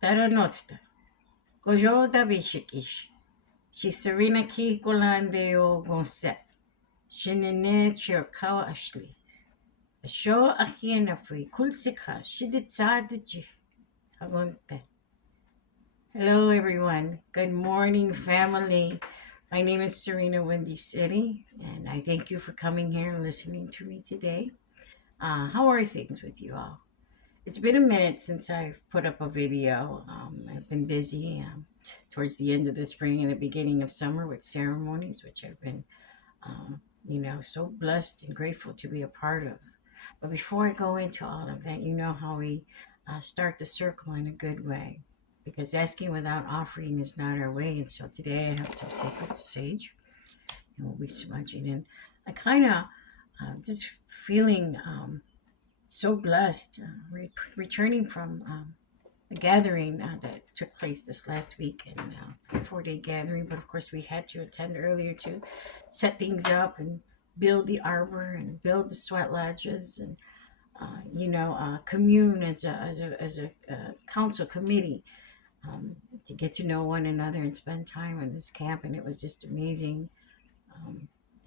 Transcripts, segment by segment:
Dada Nolte. Gozhóó Dabih Shik'íís. Sarina-k Golán Deyol Gonséé. Chiricahua Ashlíí. Ashóó Ahi'ye Nowíí Silka Dijii Hagont'ee. Hello everyone. Good morning family. My name is Sarina Windy City and I thank you for coming here and listening to me today. How are things with you all? It's been a minute since I've put up a video. I've been busy towards the end of the spring and the beginning of summer with ceremonies, which I've been, so blessed and grateful to be a part of. But before I go into all of that, you know how we start the circle in a good way. Because asking without offering is not our way. And so today I have some sacred sage and we'll be smudging. And I kind of just feeling so blessed, returning from a gathering that took place this last week, and a 4-day gathering. But of course, we had to attend earlier to set things up and build the arbor and build the sweat lodges and commune as a council committee to get to know one another and spend time in this camp. And it was just amazing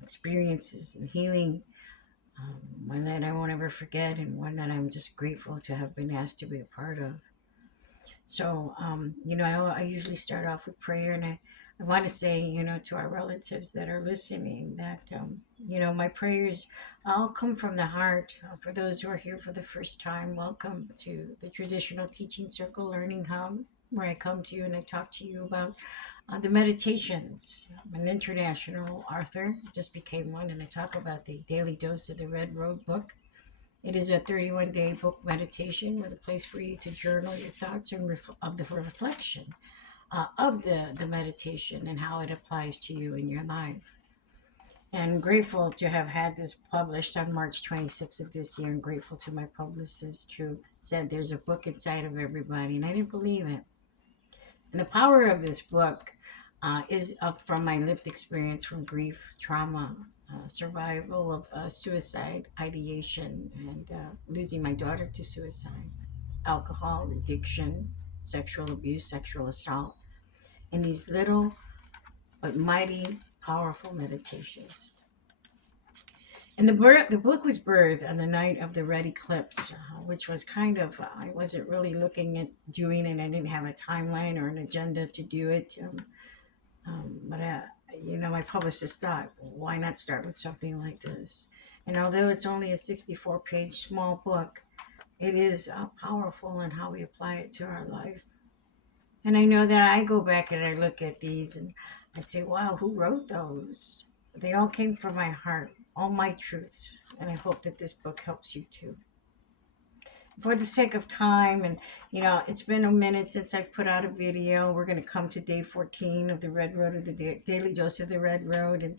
experiences and healing, one that I won't ever forget, and one that I'm just grateful to have been asked to be a part of. So, I usually start off with prayer, and I want to say, to our relatives that are listening, that, my prayers all come from the heart. For those who are here for the first time, welcome to the Traditional Teaching Circle Learning Hub, where I come to you and I talk to you about the meditations. I'm an international author, just became one, and I talk about the daily dose of the Red Road book. It is a 31-day book meditation with a place for you to journal your thoughts and of the reflection of the meditation and how it applies to you in your life. And grateful to have had this published on March 26th of this year, and grateful to my publicist who said there's a book inside of everybody, and I didn't believe it. And the power of this book is from my lived experience from grief, trauma, survival of suicide, ideation, and losing my daughter to suicide, alcohol addiction, sexual abuse, sexual assault, and these little but mighty, powerful meditations. And the book was birthed on the night of the red eclipse, which was kind of, I wasn't really looking at doing it. I didn't have a timeline or an agenda to do it. But my publicist thought, why not start with something like this? And although it's only a 64-page small book, it is powerful in how we apply it to our life. And I know that I go back and I look at these and I say, wow, who wrote those? They all came from my heart, all my truths. And I hope that this book helps you too. For the sake of time, and it's been a minute since I've put out a video. We're going to come to day 14 of the Red Road, of the Daily Dose of the Red Road. And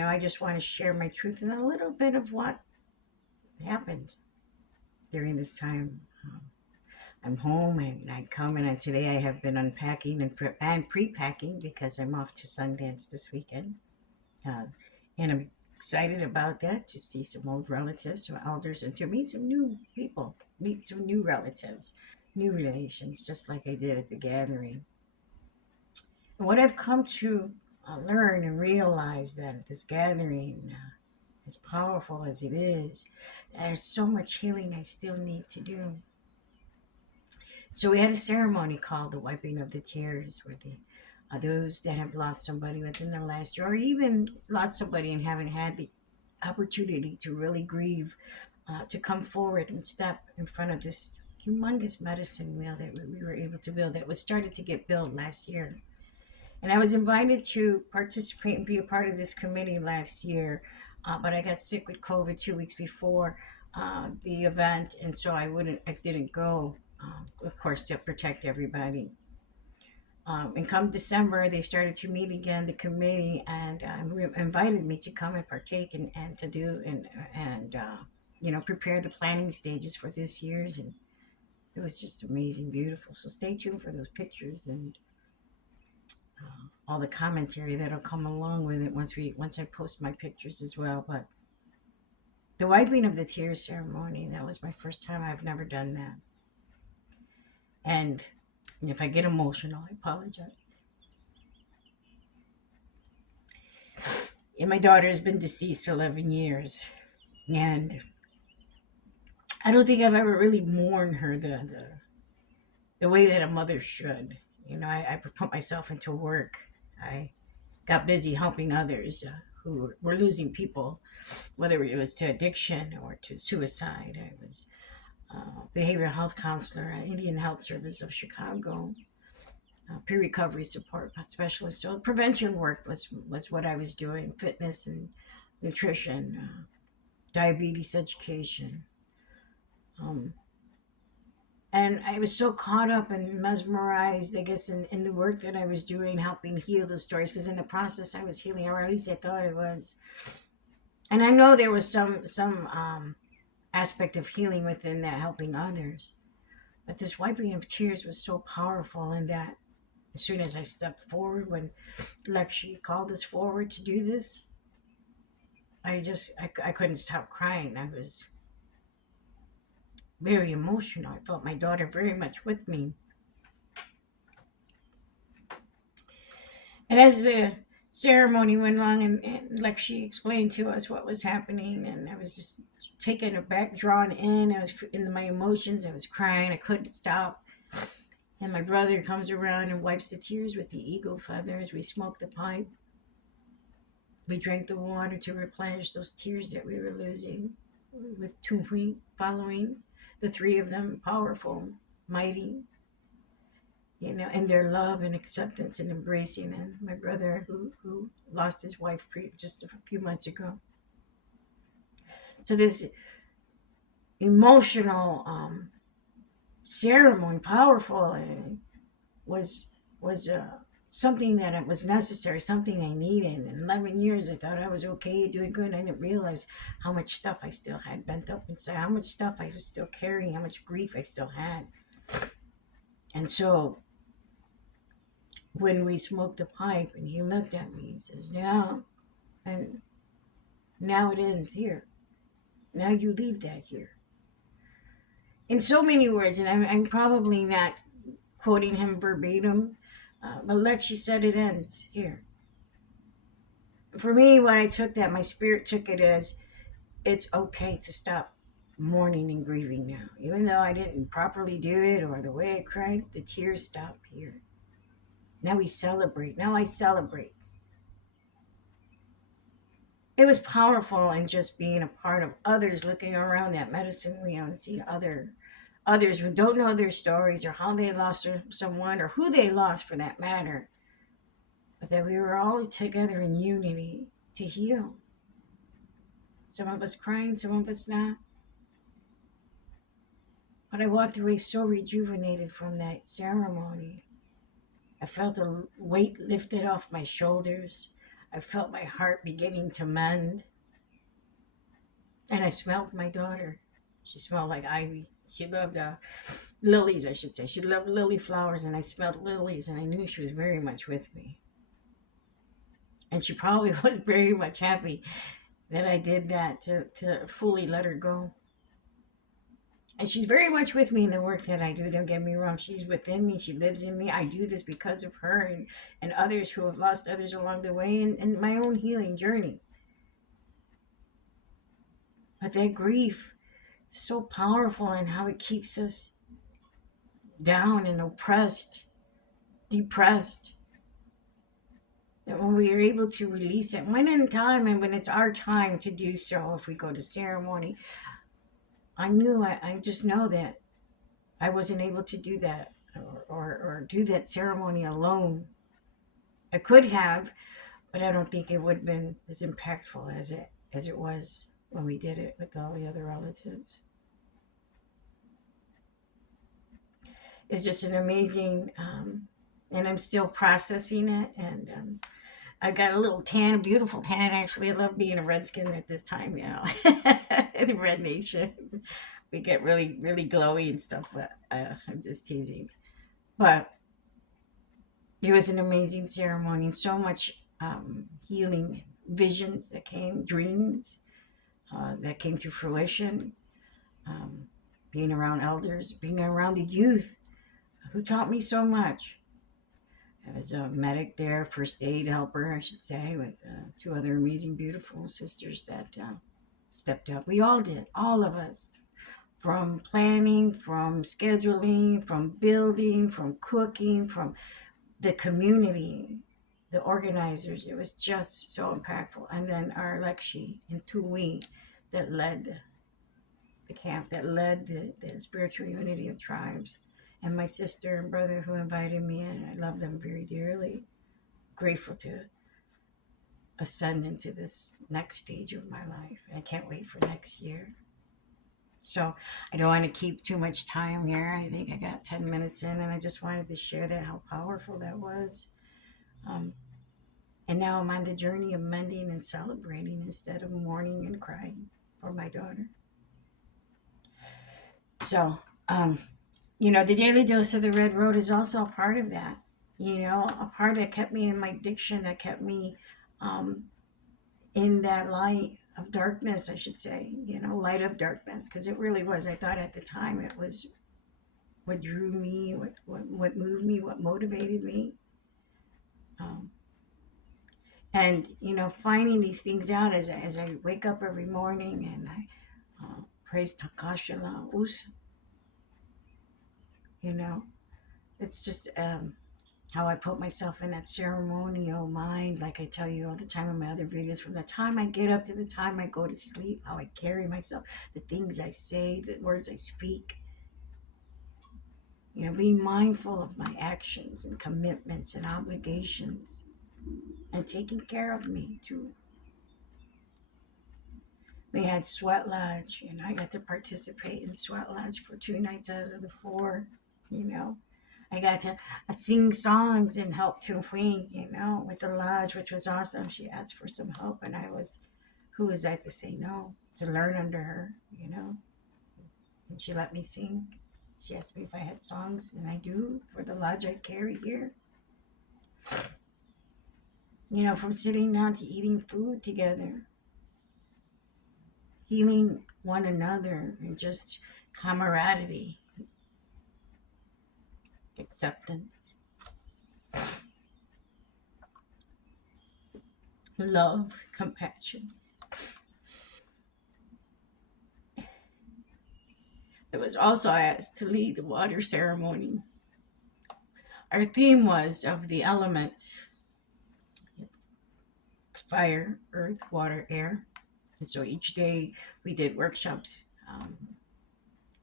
I just want to share my truth and a little bit of what happened during this time. I'm home and I come, and today I have been unpacking and pre-packing because I'm off to Sundance this weekend. And I'm excited about that, to see some old relatives, some elders, and to meet some new people, meet some new relatives, new relations, just like I did at the gathering. And what I've come to learn and realize that at this gathering, as powerful as it is, there's so much healing I still need to do. So we had a ceremony called the Wiping of the Tears, where those that have lost somebody within the last year, or even lost somebody and haven't had the opportunity to really grieve, to come forward and step in front of this humongous medicine wheel that we were able to build, that was started to get built last year. And I was invited to participate and be a part of this committee last year, but I got sick with COVID 2 weeks before the event, and so I didn't go, of course, to protect everybody. And come December, they started to meet again, the committee, and invited me to come and partake and to do and prepare the planning stages for this year's. And it was just amazing, beautiful. So stay tuned for those pictures and all the commentary that'll come along with it once I post my pictures as well. But the Wiping of the Tears ceremony, that was my first time. I've never done that. And if I get emotional, I apologize. And my daughter has been deceased 11 years. And I don't think I've ever really mourned her the way that a mother should. I put myself into work. I got busy helping others who were losing people, whether it was to addiction or to suicide. I was behavioral health counselor at Indian Health Service of Chicago, peer-recovery support specialist. So prevention work was what I was doing, fitness and nutrition, diabetes education. Um, and I was so caught up and mesmerized, I guess, in the work that I was doing, helping heal the stories, because in the process I was healing, or at least I thought it was. And I know there was some aspect of healing within that, helping others. But this wiping of tears was so powerful in that as soon as I stepped forward, when Lexi called us forward to do this, I couldn't stop crying. I was very emotional. I felt my daughter very much with me. And as the ceremony went along, and like she explained to us what was happening, and I was just taken aback, drawn in. I was in my emotions. I was crying. I couldn't stop. And my brother comes around and wipes the tears with the eagle feathers. We smoked the pipe. We drank the water to replenish those tears that we were losing, with Tunhui following, the three of them, powerful, mighty, and their love and acceptance and embracing. And my brother, who lost his wife just a few months ago. So this emotional ceremony, powerful, and was something that it was necessary, something I needed. In 11 years, I thought I was okay, doing good. I didn't realize how much stuff I still had bent up inside, how much stuff I was still carrying, how much grief I still had. And so when we smoked the pipe and he looked at me, he says, now it ends here. Now you leave that here. In so many words, and I'm probably not quoting him verbatim, but like she said, it ends here. For me, what I took that, my spirit took it as, it's okay to stop mourning and grieving now. Even though I didn't properly do it or the way I cried, the tears stop here. Now we celebrate. Now I celebrate. It was powerful in just being a part of others, looking around that medicine wheel and seeing others who don't know their stories or how they lost someone or who they lost for that matter, but that we were all together in unity to heal. Some of us crying, some of us not. But I walked away so rejuvenated from that ceremony. I felt a weight lifted off my shoulders. I felt my heart beginning to mend. And I smelled my daughter. She smelled like ivy. She loved lilies, I should say. She loved lily flowers, and I smelled lilies, and I knew she was very much with me. And she probably was very much happy that I did that, to fully let her go. And she's very much with me in the work that I do. Don't get me wrong. She's within me. She lives in me. I do this because of her and others who have lost others along the way, and my own healing journey. But that grief is so powerful in how it keeps us down and oppressed, depressed. That when we are able to release it, when in time and when it's our time to do so, if we go to ceremony, I just know that I wasn't able to do that or do that ceremony alone. I could have, but I don't think it would have been as impactful as it was when we did it with all the other relatives. It's just an amazing, and I'm still processing it. And I got a little tan, a beautiful tan. Actually, I love being a redskin at this time, the Red Nation. We get really, really glowy and stuff, but I'm just teasing. But it was an amazing ceremony, and so much healing, visions that came, dreams that came to fruition, being around elders, being around the youth, who taught me so much. I was a medic there, first aid helper, I should say, with two other amazing, beautiful sisters that stepped up. We all did, all of us. From planning, from scheduling, from building, from cooking, from the community, the organizers. It was just so impactful. And then our Lekshi in Nowíí that led the camp, that led the spiritual unity of tribes. And my sister and brother who invited me in, I love them very dearly. Grateful to ascend into this next stage of my life. I can't wait for next year. So I don't want to keep too much time here. I think I got 10 minutes in, and I just wanted to share that, how powerful that was. And now I'm on the journey of mending and celebrating instead of mourning and crying for my daughter. So, the daily dose of the red road is also a part of that. A part that kept me in my addiction, that kept me in that light of darkness, I should say, light of darkness, because it really was. I thought at the time it was what drew me, what moved me, what motivated me. And, finding these things out as I wake up every morning and I praise Takashala Us, it's just how I put myself in that ceremonial mind, like I tell you all the time in my other videos, from the time I get up to the time I go to sleep, how I carry myself, the things I say, the words I speak. Being mindful of my actions and commitments and obligations and taking care of me too. We had Sweat Lodge, I got to participate in Sweat Lodge for 2 nights out of the 4, I got to sing songs and help Nowíí, with the lodge, which was awesome. She asked for some help, and who was I to say no, to learn under her, and she let me sing. She asked me if I had songs, and I do, for the lodge I carry here. From sitting down to eating food together, healing one another, and just camaraderie, acceptance, love, compassion. I was also asked to lead the water ceremony. Our theme was of the elements: fire, earth, water, air. And so each day we did workshops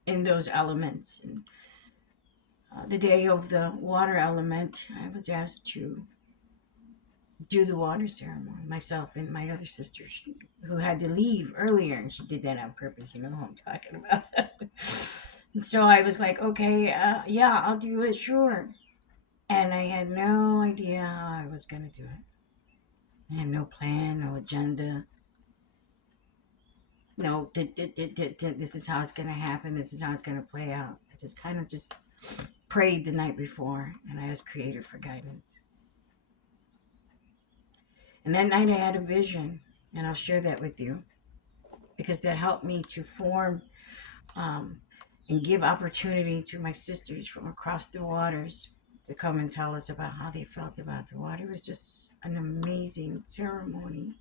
in those elements. And the day of the water element, I was asked to do the water ceremony, myself and my other sisters, who had to leave earlier, and she did that on purpose. You know who I'm talking about. And so I was like, okay, yeah, I'll do it, sure. And I had no idea how I was going to do it. I had no plan, no agenda. No, this is how it's going to happen. This is how it's going to play out. I just kind of just prayed the night before, and I asked Creator for guidance. And that night I had a vision, and I'll share that with you, because that helped me to form and give opportunity to my sisters from across the waters to come and tell us about how they felt about the water. It was just an amazing ceremony,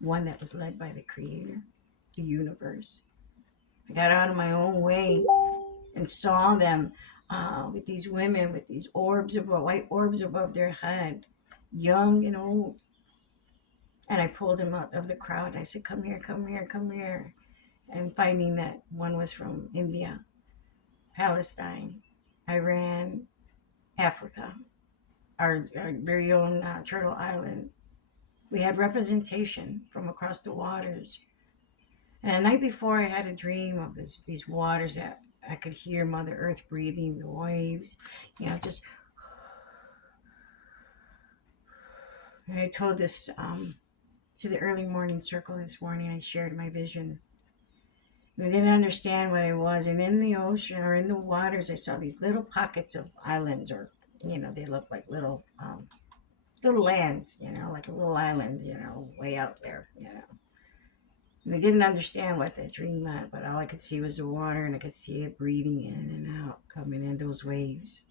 one that was led by the Creator, the universe. I got out of my own way and saw them with these women with these white orbs above their head, young and old. And I pulled them out of the crowd. I said, come here, come here, come here. And finding that one was from India, Palestine, Iran, Africa, our very own Turtle Island. We had representation from across the waters. And the night before, I had a dream of these waters that I could hear Mother Earth breathing, the waves, just. And I told this to the early morning circle this morning. I shared my vision. I didn't understand what it was. And in the ocean or in the waters, I saw these little pockets of islands, or, they look like little lands, like a little island, way out there, And I didn't understand what that dream meant, but all I could see was the water, and I could see it breathing in and out, coming in those waves.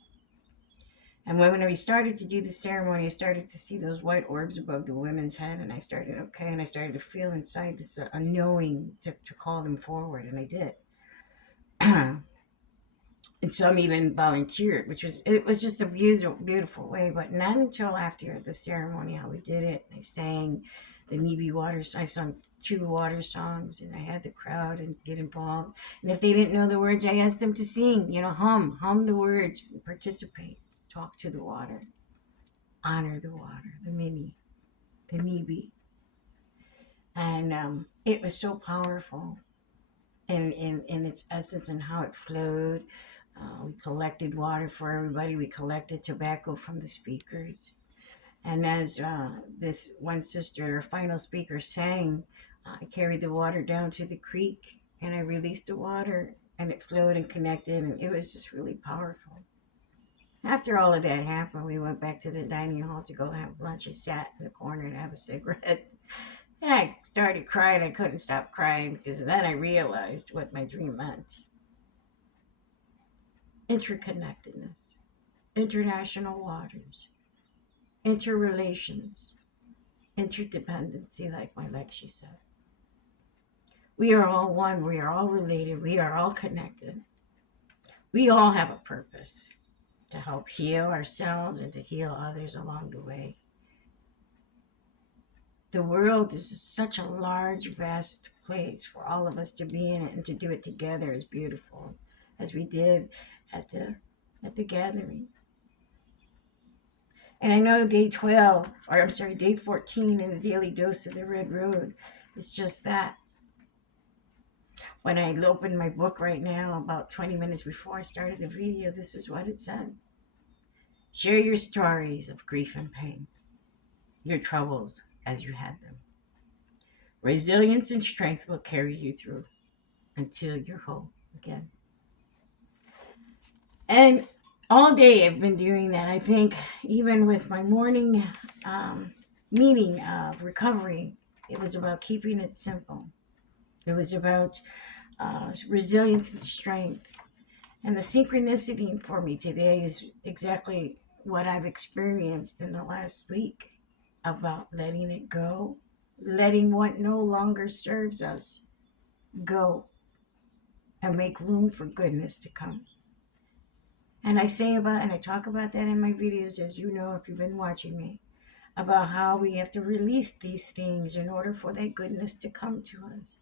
And when we started to do the ceremony, I started to see those white orbs above the women's head, and I started, and I started to feel inside this a knowing to call them forward, and I did. And some even volunteered, it was just a beautiful way. But not until after the ceremony, how we did it, I sang the Nowíí water. I sung 2 water songs, and I had the crowd and get involved. And if they didn't know the words, I asked them to sing. Hum the words, participate, talk to the water, honor the water, the Nowíí, and it was so powerful in its essence and how it flowed. We collected water for everybody. We collected tobacco from the speakers. And as this one sister, our final speaker, sang, I carried the water down to the creek and I released the water and it flowed and connected. And it was just really powerful. After all of that happened, we went back to the dining hall to go have lunch. I sat in the corner and have a cigarette. And I started crying. I couldn't stop crying because then I realized what my dream meant. Interconnectedness, international waters, interrelations, interdependency, like my lecture said. We are all one. We are all related. We are all connected. We all have a purpose to help heal ourselves and to heal others along the way. The world is such a large, vast place for all of us to be in it, and to do it together is beautiful, as we did at the gathering. And I know day 14 in the daily dose of the Red Road is just that. When I opened my book right now, about 20 minutes before I started the video, this is what it said. Share your stories of grief and pain, your troubles as you had them. Resilience and strength will carry you through until you're whole again. And all day I've been doing that. I think even with my morning meeting of recovery, it was about keeping it simple. It was about resilience and strength. And the synchronicity for me today is exactly what I've experienced in the last week, about letting it go, letting what no longer serves us go, and make room for goodness to come. And I talk about that in my videos, as you know, if you've been watching me, about how we have to release these things in order for that goodness to come to us.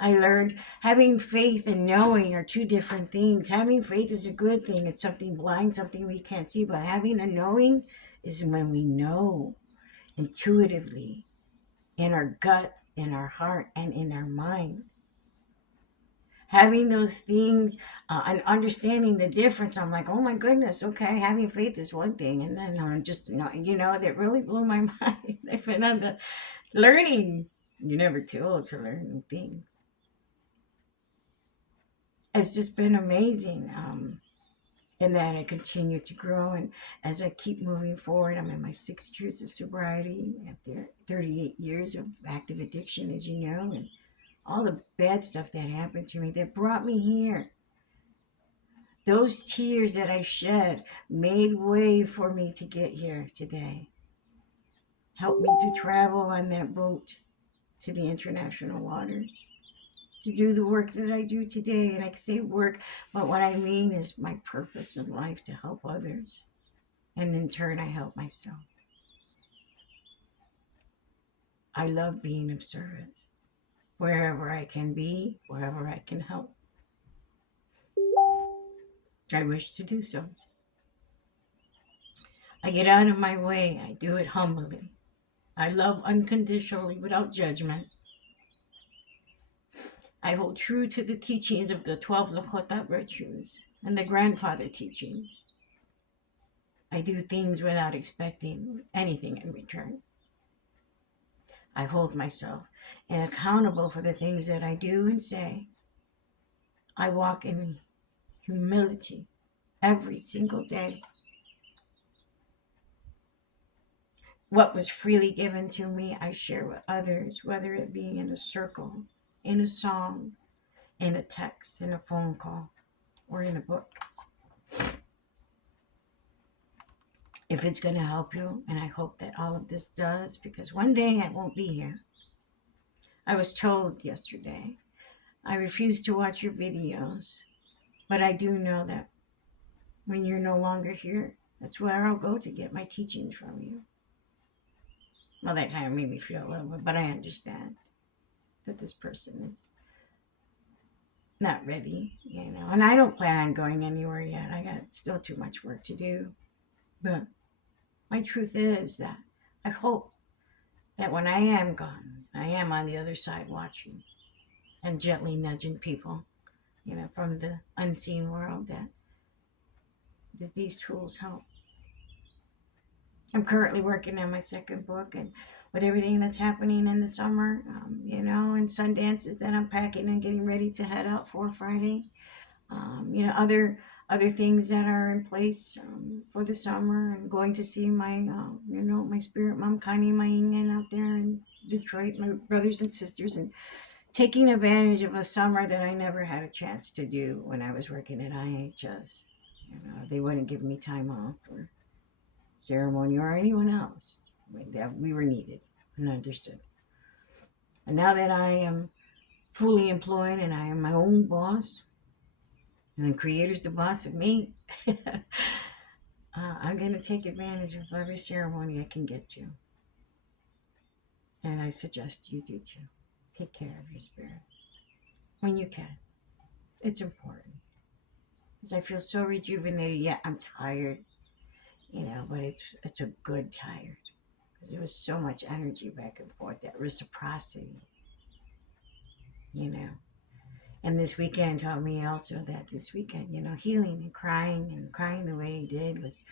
I learned having faith and knowing are 2 different things. Having faith is a good thing. It's something blind, something we can't see. But having a knowing is when we know intuitively, in our gut, in our heart, and in our mind. Having those things and understanding the difference, I'm like, oh my goodness, okay, having faith is one thing. And then that really blew my mind. I've been on the learning. You're never too old to learn new things. It's just been amazing. And then I continue to grow. And as I keep moving forward, I'm in my 6 years of sobriety after 38 years of active addiction, as you know, and all the bad stuff that happened to me that brought me here. Those tears that I shed made way for me to get here today. Helped me to travel on that boat to the international waters, to do the work that I do today. And I say work, but what I mean is my purpose in life, to help others. And in turn, I help myself. I love being of service. Wherever I can be, wherever I can help, I wish to do so. I get out of my way. I do it humbly. I love unconditionally, without judgment. I hold true to the teachings of the 12 Lakota virtues and the grandfather teachings. I do things without expecting anything in return. I hold myself accountable for the things that I do and say. I walk in humility every single day. What was freely given to me, I share with others, whether it be in a circle, in a song, in a text, in a phone call, or in a book. if it's going to help you, and I hope that all of this does, because one day I won't be here. I was told yesterday, I refuse to watch your videos, but I do know that when you're no longer here, that's where I'll go to get my teachings from you. Well, that kind of made me feel a little bit, but I understand that this person is not ready, and I don't plan on going anywhere yet. I got still too much work to do. But my truth is that I hope that when I am gone, I am on the other side watching and gently nudging people, from the unseen world, that these tools help. I'm currently working on my second book, and with everything that's happening in the summer, and Sundances that I'm packing and getting ready to head out for Friday, other things that are in place for the summer, and going to see my, my spirit mom, Connie Maingen, out there in Detroit, my brothers and sisters, and taking advantage of a summer that I never had a chance to do when I was working at IHS. They wouldn't give me time off for ceremony or anyone else. We were needed and understood. And now that I am fully employed and I am my own boss, and the creator's the boss of me, I'm going to take advantage of every ceremony I can get to. And I suggest you do too. Take care of your spirit when you can. It's important. Because I feel so rejuvenated. Yeah, I'm tired, but it's a good tired. Because there was so much energy back and forth, that reciprocity, And this weekend taught me also that this weekend, healing and crying the way he did was,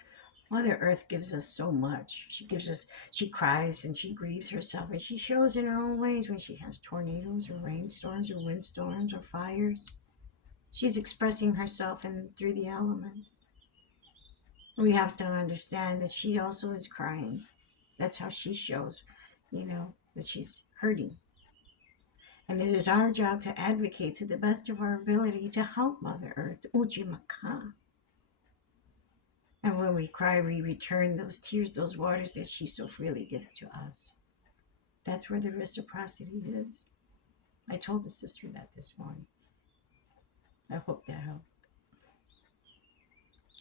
Mother Earth gives us so much. She cries and she grieves herself, and she shows in her own ways when she has tornadoes or rainstorms or windstorms or fires. She's expressing herself through the elements. We have to understand that she also is crying. That's how she shows, that she's hurting. And it is our job to advocate to the best of our ability to help Mother Earth, Ujimaka. And when we cry, we return those tears, those waters that she so freely gives to us. That's where the reciprocity is. I told the sister that this morning. I hope that helped.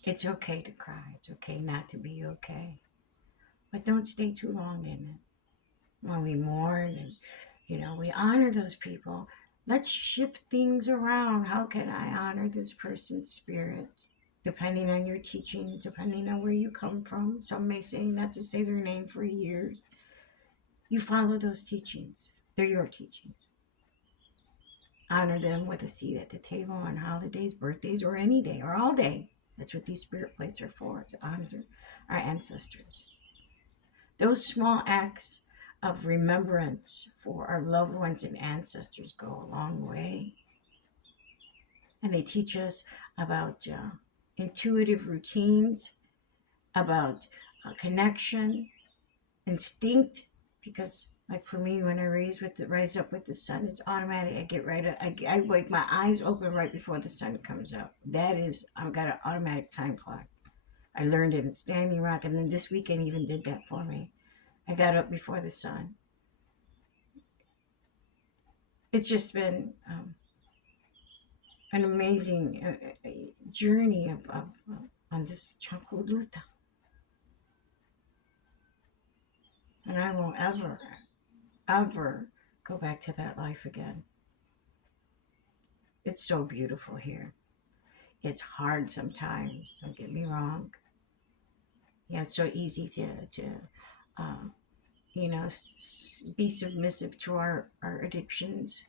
It's okay to cry. It's okay not to be okay. But don't stay too long in it. When we mourn and, we honor those people, let's shift things around. How can I honor this person's spirit? Depending on your teaching, depending on where you come from. Some may say not to say their name for years. You follow those teachings. They're your teachings. Honor them with a seat at the table on holidays, birthdays, or any day, or all day. That's what these spirit plates are for, to honor our ancestors. Those small acts of remembrance for our loved ones and ancestors go a long way. And they teach us about intuitive routines, about connection, instinct, because like for me, when I rise up with the sun, it's automatic. I get right. I wake my eyes open right before the sun comes up. I've got an automatic time clock. I learned it in Standing Rock, and then this weekend even did that for me. I got up before the sun. It's just been an amazing journey on this Chankuluta. And I won't ever go back to that life again. It's so beautiful here. It's hard sometimes, don't get me wrong. It's so easy to be submissive to our addictions,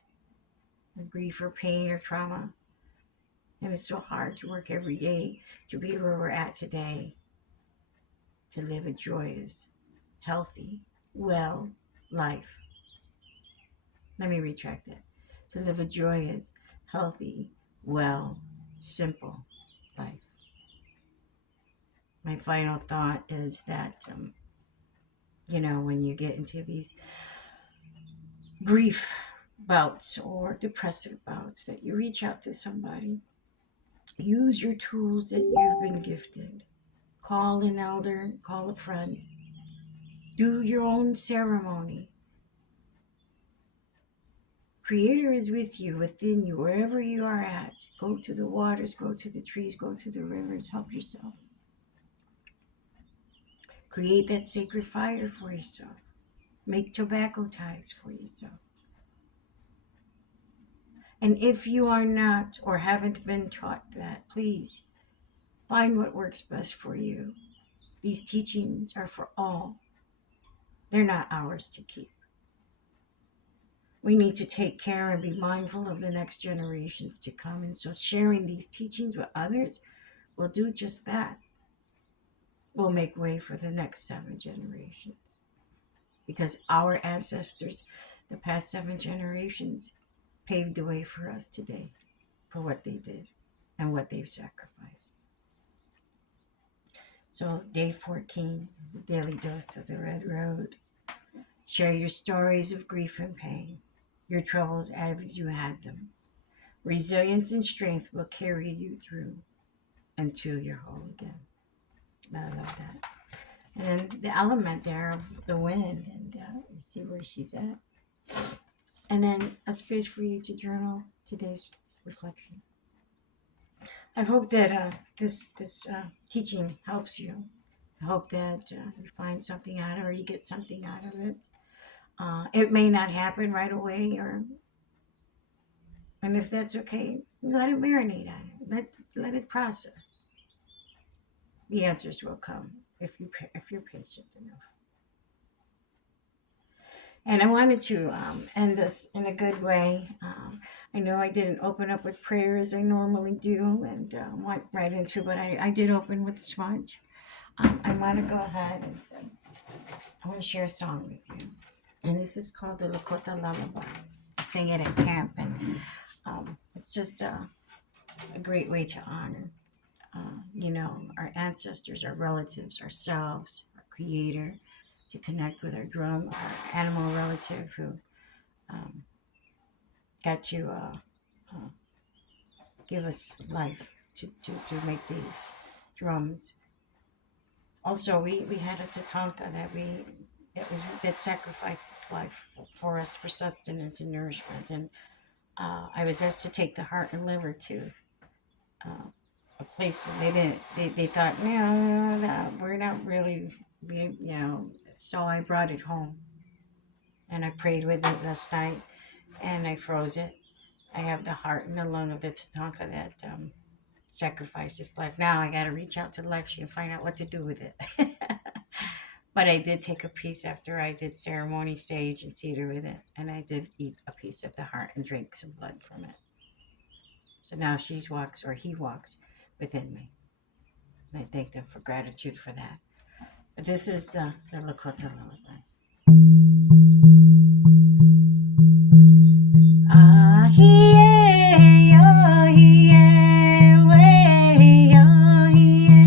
grief or pain or trauma. And it's so hard to work every day to be where we're at today, to live a joyous, healthy, well life. Let me retract that. To live a joyous, healthy, well, simple life. My final thought is that, when you get into these grief bouts or depressive bouts, that you reach out to somebody. Use your tools that you've been gifted. Call an elder, call a friend. Do your own ceremony. Creator is with you, within you, wherever you are at. Go to the waters, go to the trees, go to the rivers, help yourself. Create that sacred fire for yourself. Make tobacco ties for yourself. And if you are not or haven't been taught that, please find what works best for you. These teachings are for all. They're not ours to keep. We need to take care and be mindful of the next generations to come. And so sharing these teachings with others will do just that. We'll make way for the next 7 generations. Because our ancestors, the past 7 generations, paved the way for us today for what they did and what they've sacrificed. So day 14, the daily dose of the Red Road. Share your stories of grief and pain, your troubles as you had them. Resilience and strength will carry you through until you're whole again. I love that. And then the element there of the wind, and you see where she's at. And then a space for you to journal today's reflection. I hope that this teaching helps you. I hope that you find something out of it or you get something out of it. It may not happen right away, and if that's okay, let it marinate on it. Let it process. The answers will come if you're patient enough. And I wanted to end this in a good way. I know I didn't open up with prayer as I normally do and went right into it, but I did open with smudge. I want to go ahead and I want to share a song with you. And this is called the Lakota Lullaby. I sing it at camp, and it's just a great way to honor, our ancestors, our relatives, ourselves, our creator, to connect with our drum, our animal relative who got to give us life to make these drums. Also, we had a tatanka that sacrificed its life for us for sustenance and nourishment. And I was asked to take the heart and liver to a place, and they thought, no, we're not really, So I brought it home, and I prayed with it last night, and I froze it. I have the heart and the lung of the tatanka that sacrificed its life. Now I got to reach out to Lexi and find out what to do with it. But I did take a piece after I did ceremony, sage, and cedar with it. And I did eat a piece of the heart and drink some blood from it. So now he walks within me. And I thank them for gratitude for that. But this is the Lakota Lullaby. Ahi'ye, Ahi'ye, way, Ahi'ye.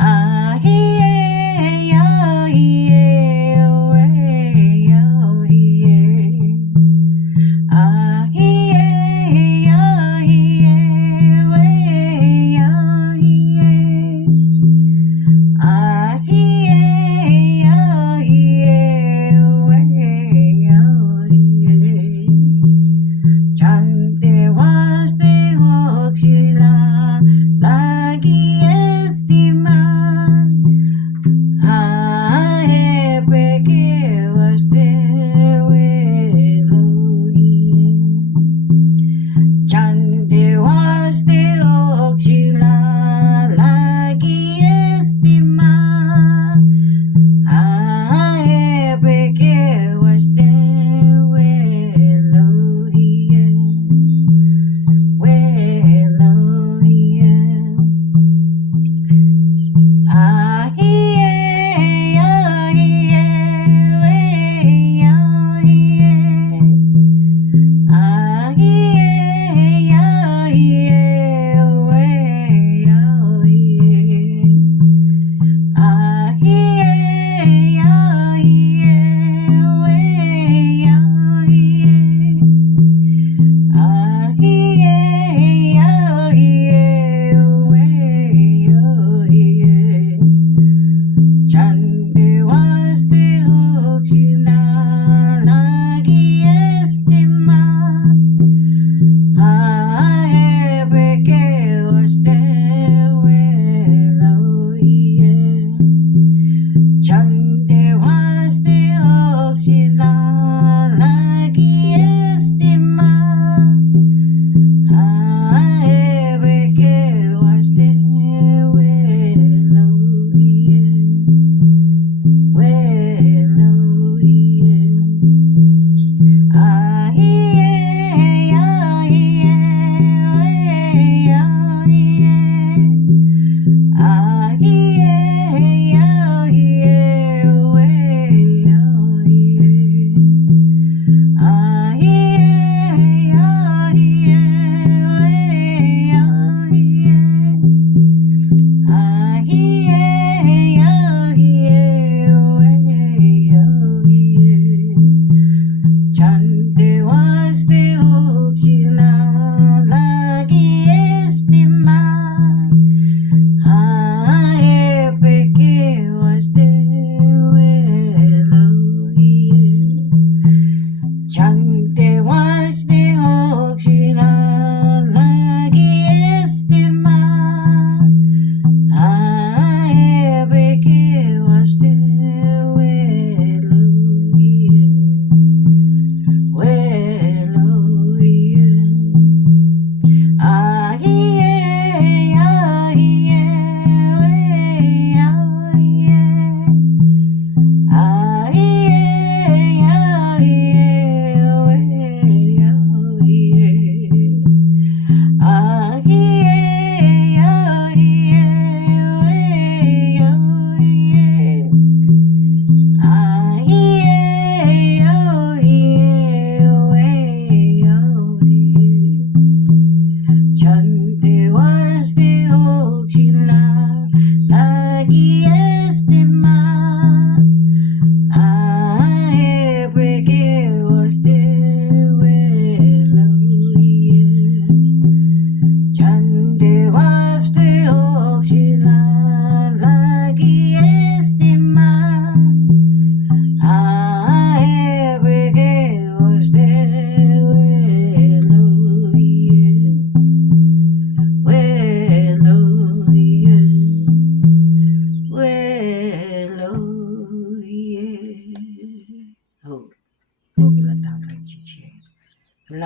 Ahi'ye, Ahi'ye, way, Ahi'ye. Ahi'ye, Ahi'ye, way, Ahi'ye. Ahi'ye, Ahi'ye, way, Ahi'ye.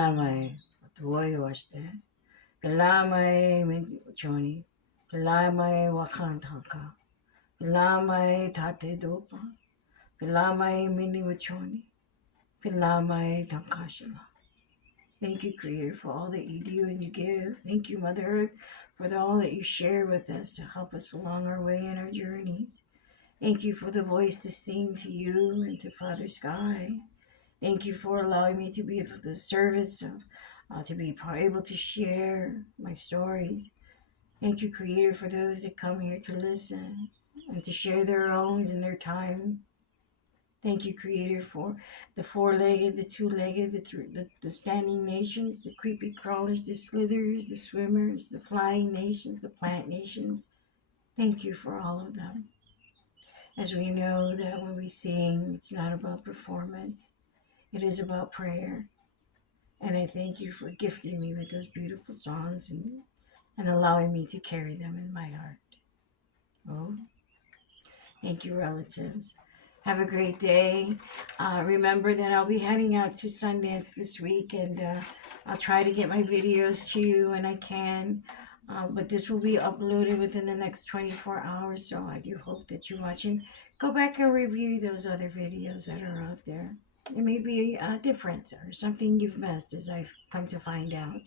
Kalamai Watuoyo Washte, Kalamai Menchoni, Kalamai Wakantaka, Kalamai Tate Dopa, Kalamai Mini Wachoni, Kalamai Tankashila. Thank you, Creator, for all that you do and you give. Thank you, Mother Earth, for all that you share with us to help us along our way in our journeys. Thank you for the voice to sing to you and to Father Sky. Thank you for allowing me to be of the service of, to be able to share my stories. Thank you, Creator, for those that come here to listen and to share their own in their time. Thank you, Creator, for the four-legged, the two-legged, the standing nations, the creepy crawlers, the slithers, the swimmers, the flying nations, the plant nations. Thank you for all of them. As we know that when we sing, it's not about performance. It is about prayer. And I thank you for gifting me with those beautiful songs and allowing me to carry them in my heart. Oh, thank you, relatives. Have a great day. Remember that I'll be heading out to Sundance this week, and I'll try to get my videos to you when I can. But this will be uploaded within the next 24 hours, so I do hope that you watch and go back and review those other videos that are out there. It may be different or something you've missed, as I've come to find out.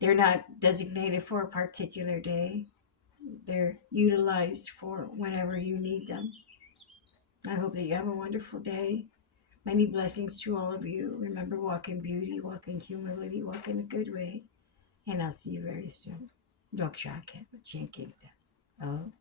They're not designated for a particular day. They're utilized for whenever you need them. I hope that you have a wonderful day. Many blessings to all of you. Remember, walk in beauty, walk in humility, walk in a good way. And I'll see you very soon. Doltsąą. Oh.